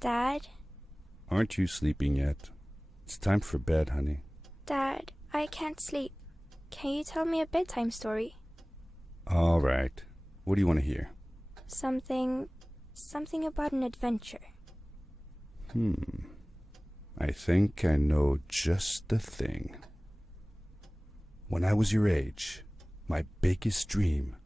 Dad? Aren't you sleeping yet? It's time for bed, honey. Dad, I can't sleep. Can you tell me a bedtime story? All right. What do you want to hear? Something about an adventure. I think I know just the thing. When I was your age, my biggest dream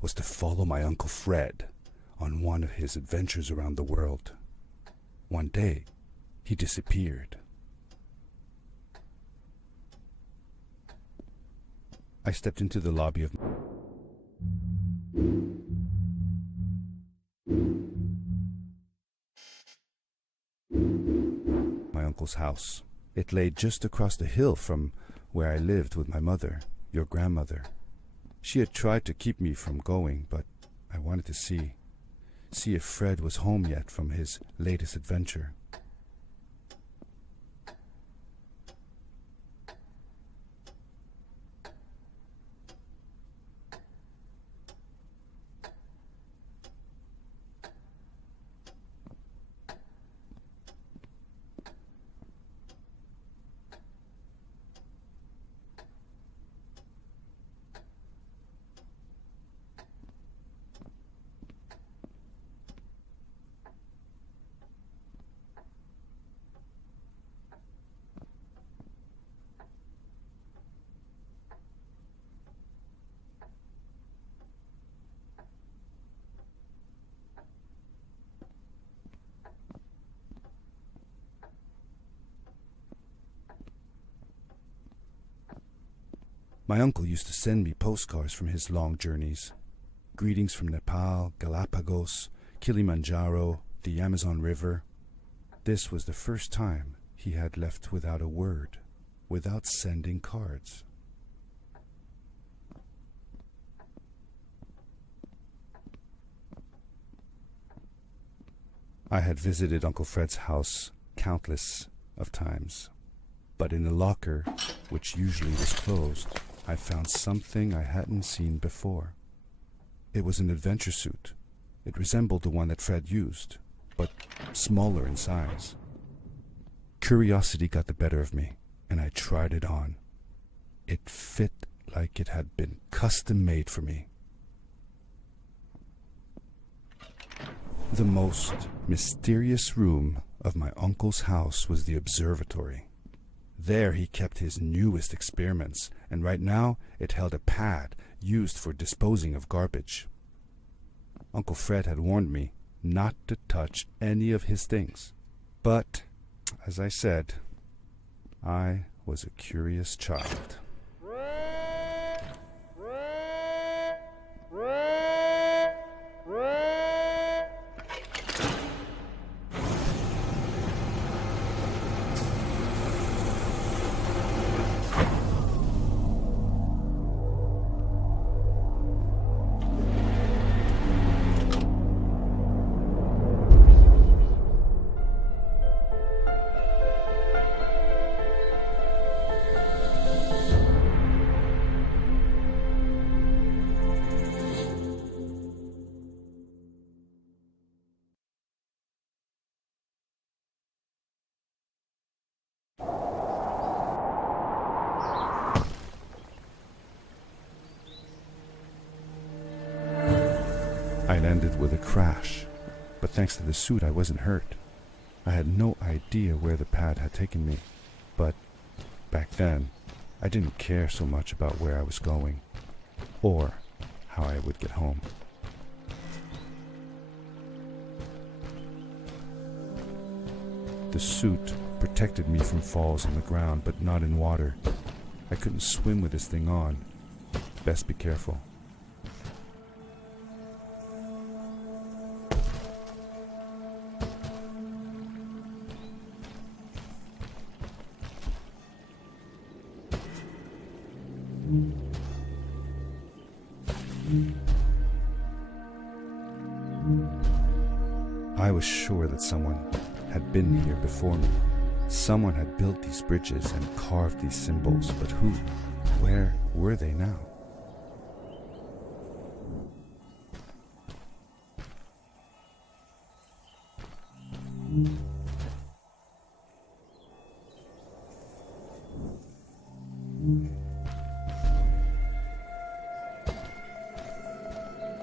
was to follow my Uncle Fred on one of his adventures around the world. One day, he disappeared. I stepped into the lobby of my uncle's house. It lay just across the hill from where I lived with my mother, your grandmother. She had tried to keep me from going, but I wanted to see if Fred was home yet from his latest adventure. My uncle used to send me postcards from his long journeys. Greetings from Nepal, Galapagos, Kilimanjaro, the Amazon River. This was the first time he had left without a word, without sending cards. I had visited Uncle Fred's house countless of times, but in the locker, which usually was closed, I found something I hadn't seen before. It was an adventure suit. It resembled the one that Fred used, but smaller in size. Curiosity got the better of me, and I tried it on. It fit like it had been custom made for me. The most mysterious room of my uncle's house was the observatory. There he kept his newest experiments, and right now it held a pad used for disposing of garbage. Uncle Fred had warned me not to touch any of his things. But, as I said, I was a curious child. I landed with a crash, but thanks to the suit I wasn't hurt. I had no idea where the pad had taken me, but back then I didn't care so much about where I was going or how I would get home. The suit protected me from falls on the ground, but not in water. I couldn't swim with this thing on. Best be careful. I was sure that someone had been here before me. Someone had built these bridges and carved these symbols, but who? Where were they now?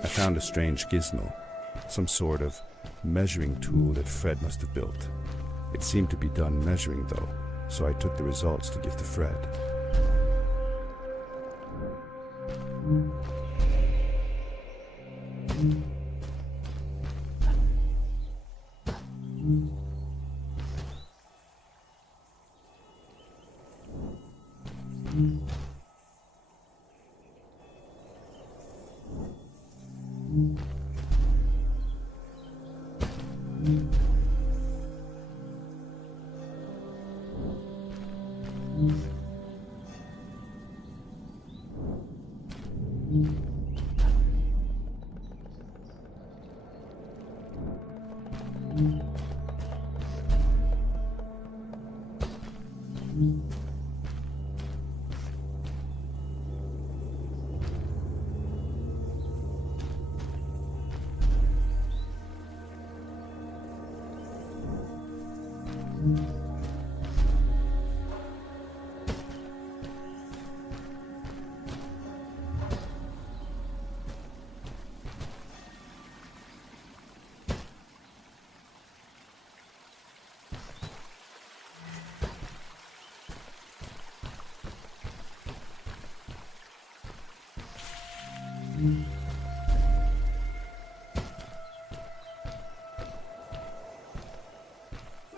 I found a strange gizmo, some sort of measuring tool that Fred must have built. It seemed to be done measuring though, so I took the results to give to Fred.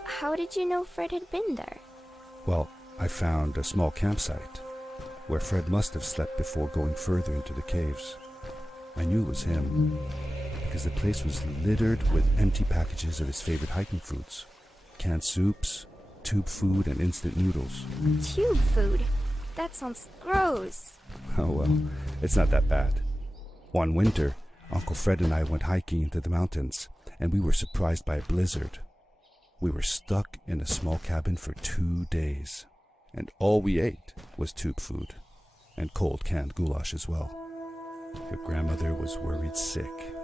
How did you know Fred had been there? Well, I found a small campsite where Fred must have slept before going further into the caves. I knew it was him because the place was littered with empty packages of his favorite hiking foods. Canned soups, tube food, and instant noodles. Tube food? That sounds gross. Oh well, it's not that bad. One winter, Uncle Fred and I went hiking into the mountains, and we were surprised by a blizzard. We were stuck in a small cabin for 2 days, and all we ate was tube food, and cold canned goulash as well. Your grandmother was worried sick,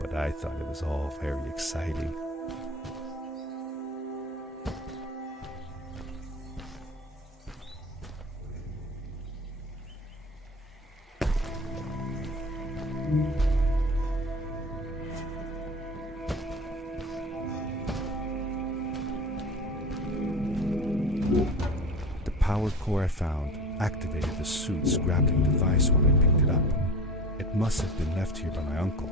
but I thought it was all very exciting. The power core I found activated the suit's grappling device when I picked it up. It must have been left here by my uncle.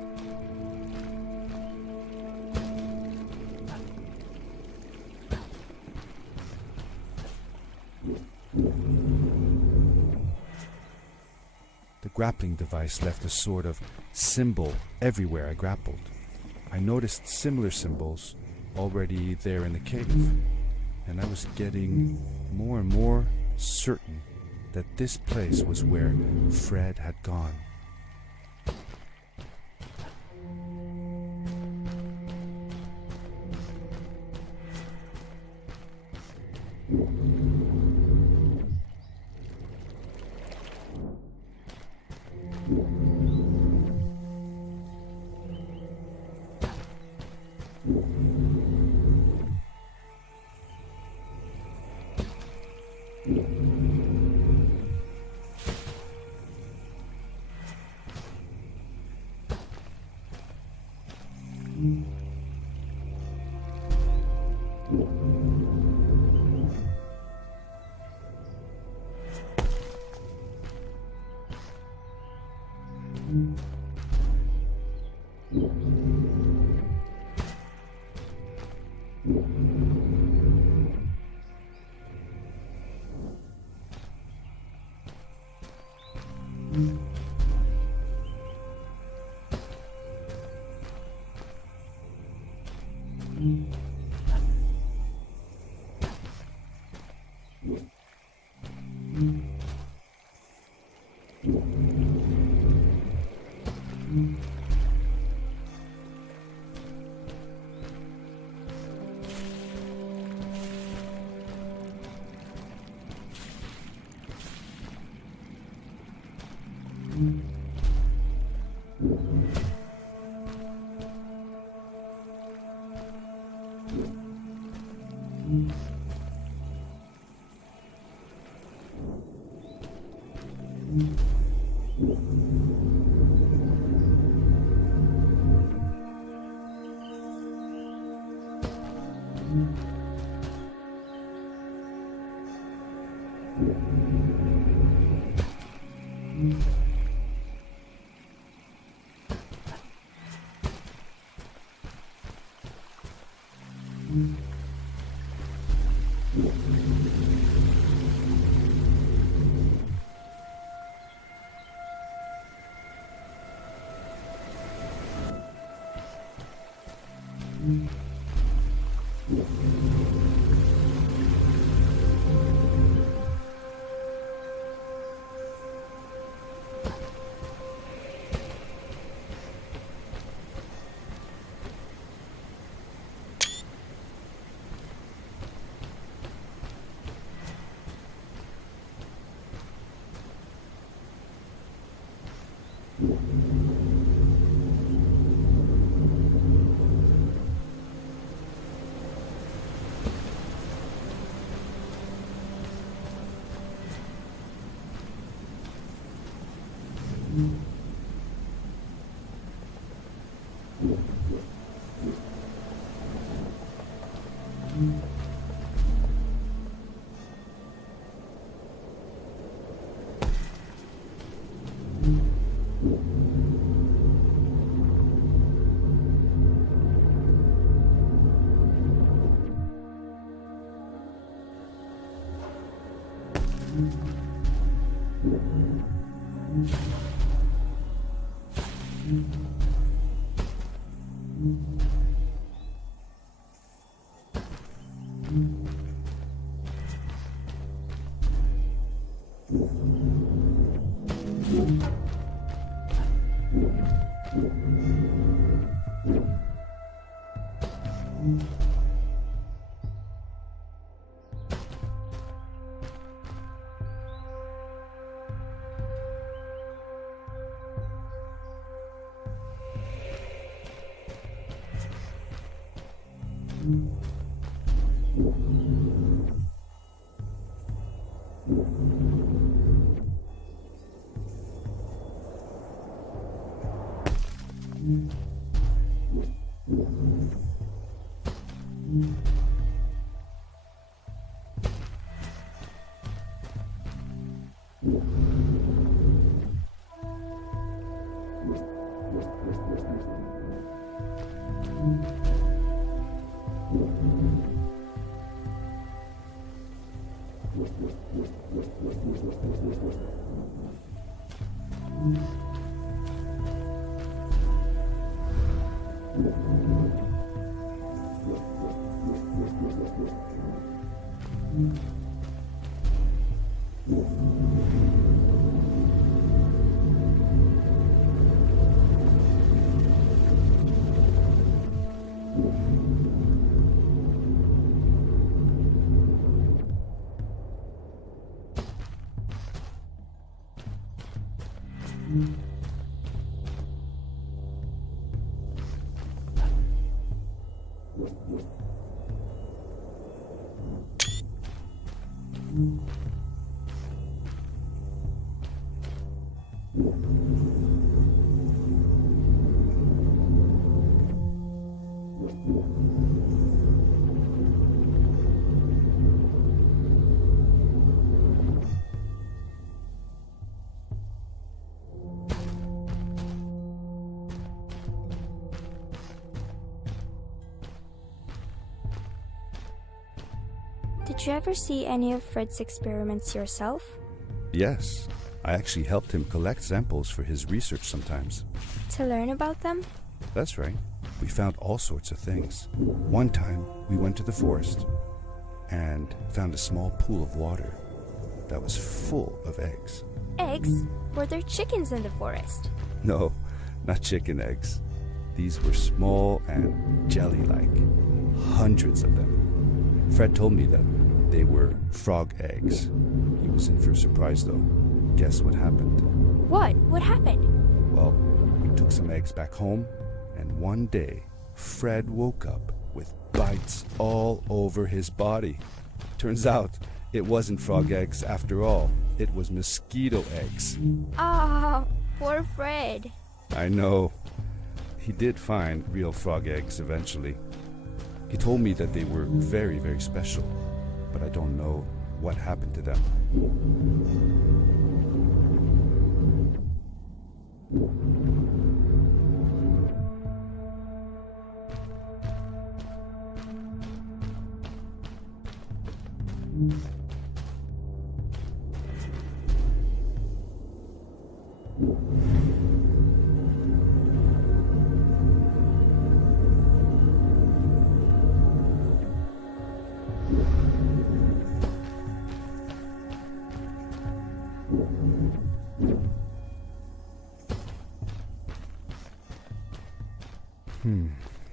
The grappling device left a sort of symbol everywhere I grappled. I noticed similar symbols already there in the cave, and I was getting more and more certain that this place was where Fred had gone. Did you ever see any of Fred's experiments yourself? Yes, I actually helped him collect samples for his research sometimes. To learn about them? That's right. We found all sorts of things. One time, we went to the forest and found a small pool of water that was full of eggs. Eggs? Were there chickens in the forest? No, not chicken eggs. These were small and jelly-like. Hundreds of them. Fred told me that they were frog eggs. He was in for a surprise, though. Guess what happened? What? What happened? Well, we took some eggs back home, and one day, Fred woke up with bites all over his body. Turns out, it wasn't frog eggs after all. It was mosquito eggs. Ah, poor Fred. I know. He did find real frog eggs eventually. He told me that they were very, very special, but I don't know what happened to them.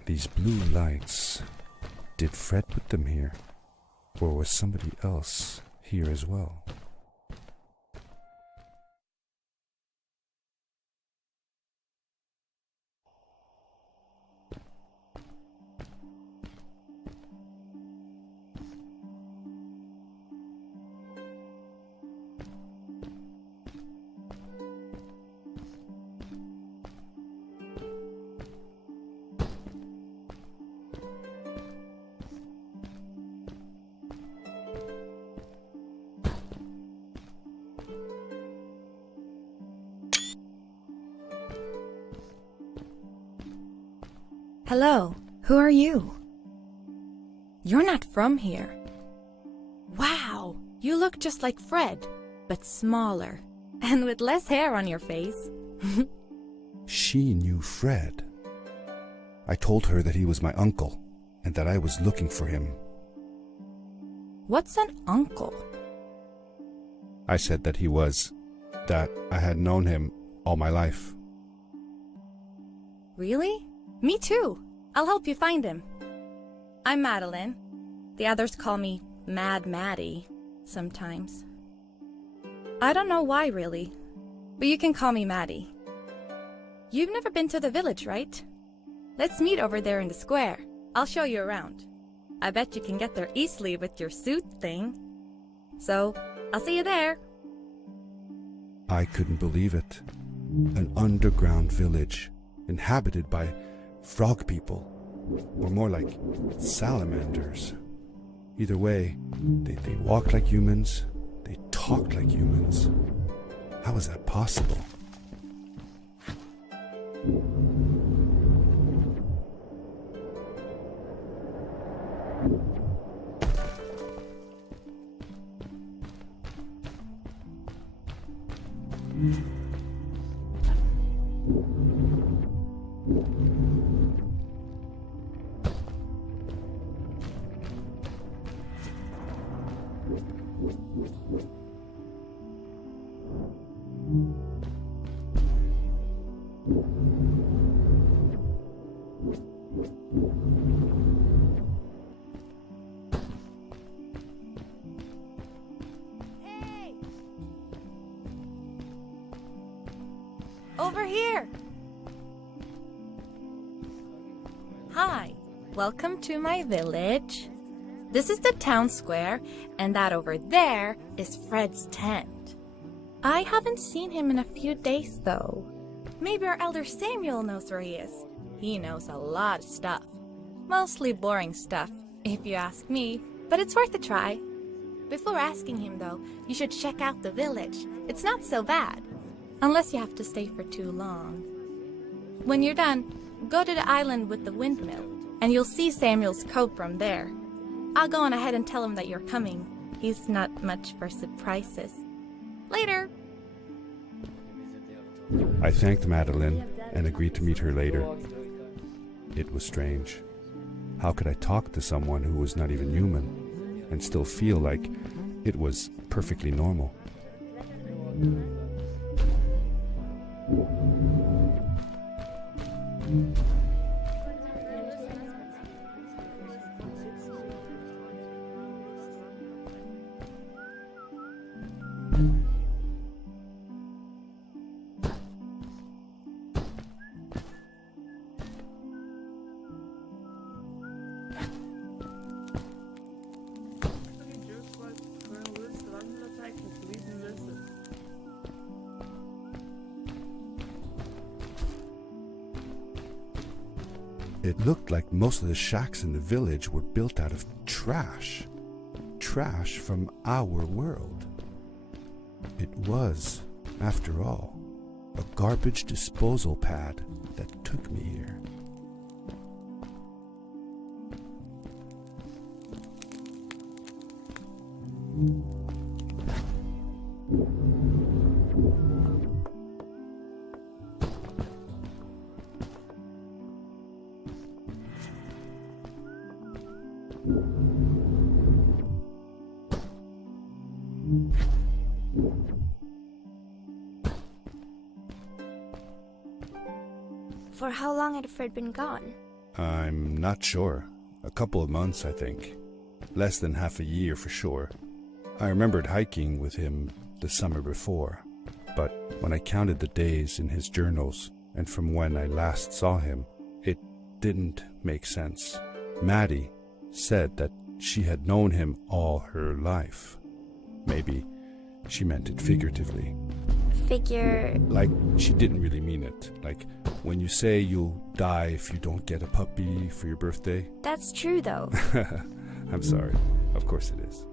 These blue lights. Did Fred put them here? Or was somebody else here as well? Hello, who are you? You're not from here. Wow, you look just like Fred, but smaller, and with less hair on your face. She knew Fred. I told her that he was my uncle, and that I was looking for him. What's an uncle? I said that he was, that I had known him all my life. Really? Me too. I'll help you find him. I'm Madeline. The others call me Mad Maddie sometimes. I don't know why, really, but you can call me Maddie. You've never been to the village, right? Let's meet over there in the square. I'll show you around. I bet you can get there easily with your suit thing. So, I'll see you there. I couldn't believe it. An underground village, inhabited by frog people, or more like salamanders. Either way, they walk like humans, they talk like humans. How is that possible? Hey! Over here! Hi, welcome to my village. This is the town square, and that over there is Fred's tent. I haven't seen him in a few days, though. Maybe our elder Samuel knows where he is. He knows a lot of stuff. Mostly boring stuff, if you ask me, but it's worth a try. Before asking him, though, you should check out the village. It's not so bad, unless you have to stay for too long. When you're done, go to the island with the windmill, and you'll see Samuel's cove from there. I'll go on ahead and tell him that you're coming. He's not much for surprises. Later! I thanked Madeline and agreed to meet her later. It was strange. How could I talk to someone who was not even human and still feel like it was perfectly normal? It looked like most of the shacks in the village were built out of trash. Trash from our world. It was, after all, a garbage disposal pad that took me here. For how long had Fred been gone? I'm not sure. A couple of months, I think. Less than half a year for sure. I remembered hiking with him the summer before, but when I counted the days in his journals and from when I last saw him, it didn't make sense. Maddie said that she had known him all her life. Maybe she meant it figuratively. Figure... Like, she didn't really mean it. Like, when you say you'll die if you don't get a puppy for your birthday. That's true, though. I'm sorry. Of course it is.